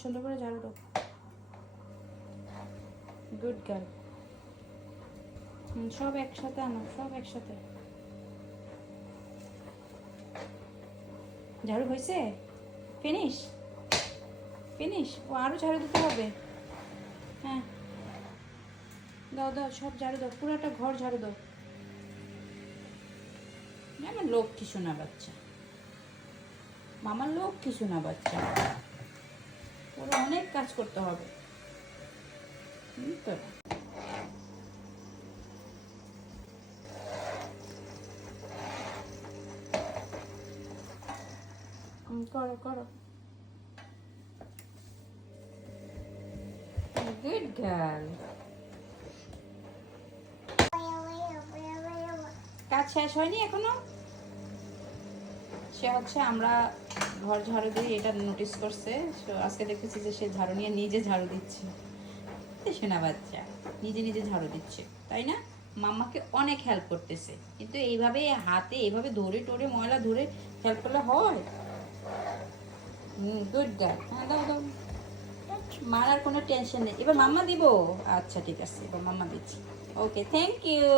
সুন্দর করে ঝাড়ু দাও। Good girl. সব একসাথে আনো, সব একসাথে। ঝাড়ু হয়েছে? Finish finish. ও আরও ঝাড়ু দিতে হবে। হ্যাঁ দাও দাও, সব ঝাড়ু দাও, পুরোটা ঘর ঝাড়ু দাও। আমার লক্ষ্মী শোনা বাচ্চা, মামার লক্ষ্মী শোনা বাচ্চা। ওর অনেক কাজ করতে হবে তো। করো করো। Good girl. কাজ শেষ হয়নি এখনো? সে হচ্ছে আমরা ঘর ঝাড়ু দিয়ে এটা নোটিস করছে, তো আজকে দেখেছি যে সে ঝাড়ু নিয়ে নিজে ঝাড়ু দিচ্ছে। শোনা বাচ্চা নিজে নিজে ঝাড়ু দিচ্ছে, তাই না? মাম্মাকে অনেক হেল্প করতেছে, কিন্তু এইভাবে হাতে এইভাবে ধরে টরে ময়লা ধরে হেল্প করলে হয়? Good girl. হ্যাঁ দাও দাও, মার আর কোনো টেনশন নেই। এবার মাম্মা দিব? আচ্ছা ঠিক আছে, এবার মাম্মা দিচ্ছি। ওকে, থ্যাংক ইউ।